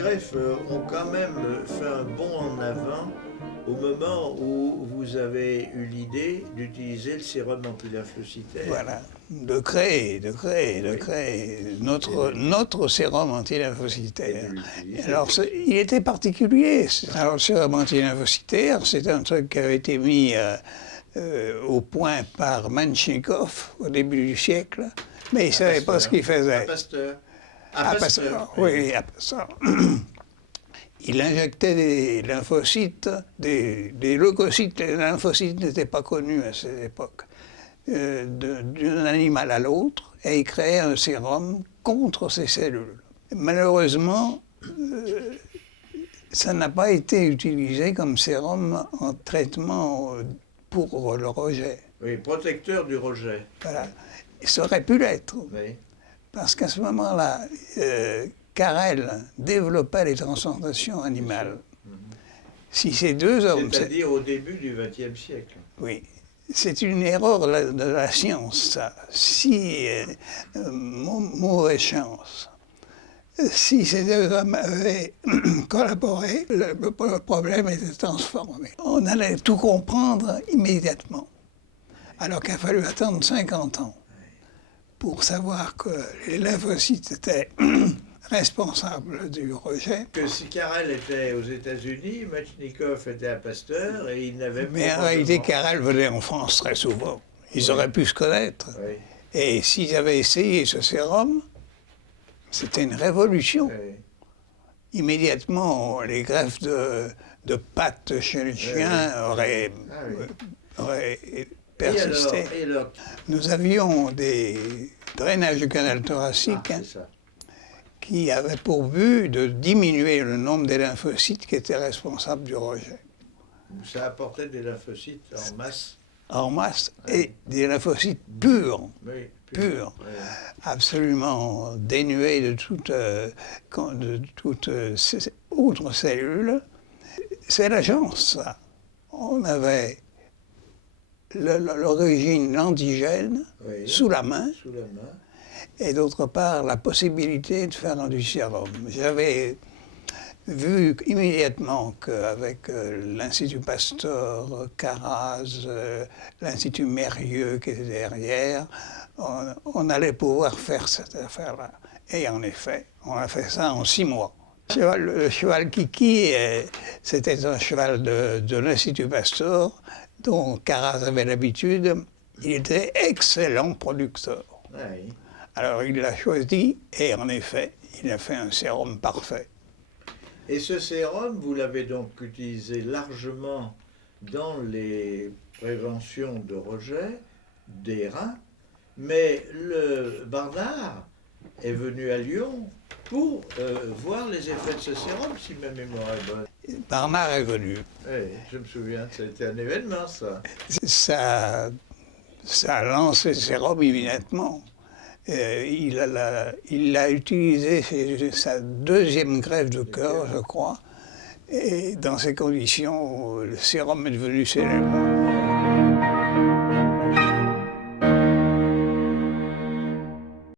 greffes ont quand même fait un bond en avant au moment où vous avez eu l'idée d'utiliser le sérum antilymphocytaire. Voilà, de créer notre sérum antilymphocytaire. Alors, il était particulier. Alors, le sérum antilymphocytaire, c'est un truc qui avait été mis au point par Menchnikov au début du siècle, mais il ne savait pas ce qu'il faisait. À Pasteur. Oui, à Pasteur. Il injectait des lymphocytes, des leucocytes. Les lymphocytes n'étaient pas connus à cette époque, d'un animal à l'autre, et il créait un sérum contre ces cellules. Malheureusement, ça n'a pas été utilisé comme sérum en traitement pour le rejet. Oui, protecteur du rejet. Voilà. Ça aurait pu l'être. Oui. Parce qu'à ce moment-là, Carrel développait les transplantations animales. Si ces deux hommes... C'est-à-dire au début du XXe siècle. Oui. C'est une erreur de la science, ça. Si... mauvaise chance. Si ces deux hommes avaient collaboré, le problème était transformé. On allait tout comprendre immédiatement. Alors qu'il a fallu attendre 50 ans pour savoir que les lymphocytes étaient responsables du rejet. Que si Carrel était aux États-Unis, Menchnikov était à Pasteur et il n'avait pas... Mais en réalité, Carrel venait en France très souvent. Ils auraient pu se connaître. Oui. Et s'ils avaient essayé ce sérum, c'était une révolution. Oui. Immédiatement, les greffes de pattes chez le chien auraient persisté. Et alors Nous avions des drainages du canal thoracique qui avaient pour but de diminuer le nombre des lymphocytes qui étaient responsables du rejet. Ça apportait des lymphocytes en masse. En masse, et des lymphocytes purs. Oui, purs, oui. Absolument dénués de toute autre cellule. C'est la chance, ça. On avait l'origine, l'antigène, Oui. sous la main, et d'autre part la possibilité de faire du sérum. J'avais vu immédiatement qu'avec l'Institut Pasteur, Caraz, l'Institut Mérieux qui était derrière, on allait pouvoir faire cette affaire-là. Et en effet, on a fait ça en 6 mois. Le cheval Kiki, c'était un cheval de l'Institut Pasteur, dont Caraz avait l'habitude. Il était excellent producteur. Oui. Alors il l'a choisi, et en effet, il a fait un sérum parfait. Et ce sérum, vous l'avez donc utilisé largement dans les préventions de rejet des reins, mais le Barnard est venu à Lyon pour voir les effets de ce sérum, si ma mémoire est bonne. Barnard est venu. Oui, je me souviens, c'était un événement, ça. Ça a lancé le sérum immédiatement. Il l'a utilisé, c'est sa deuxième greffe de cœur, je crois. Et dans ces conditions, le sérum est devenu célèbre.